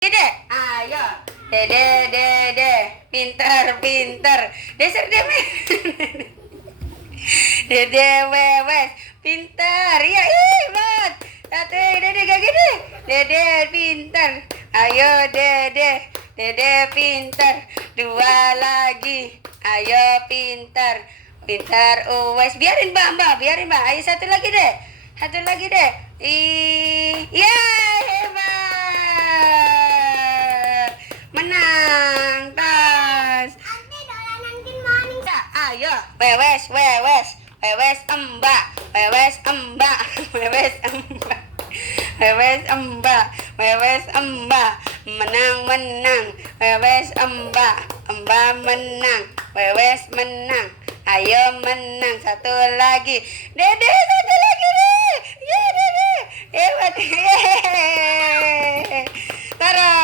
Dede, ayo. Dede. Pinter. Dasar deme. Dede wewes. Pinter. Ya, hebat. Satu, Dede gak gini. Dede pinter. Ayo, Dede. Dede pinter. Dua lagi. Ayo, pinter. Pinter, uwes. Biarin, Mbak. Ayo, satu lagi deh. Ya, hebat. Menang, tas. Ayo, wewes, embak, menang, wewes embak menang, wewes menang, ayo menang, satu lagi, Dede, satu lagi deh, ya Dede, hebat, Tara.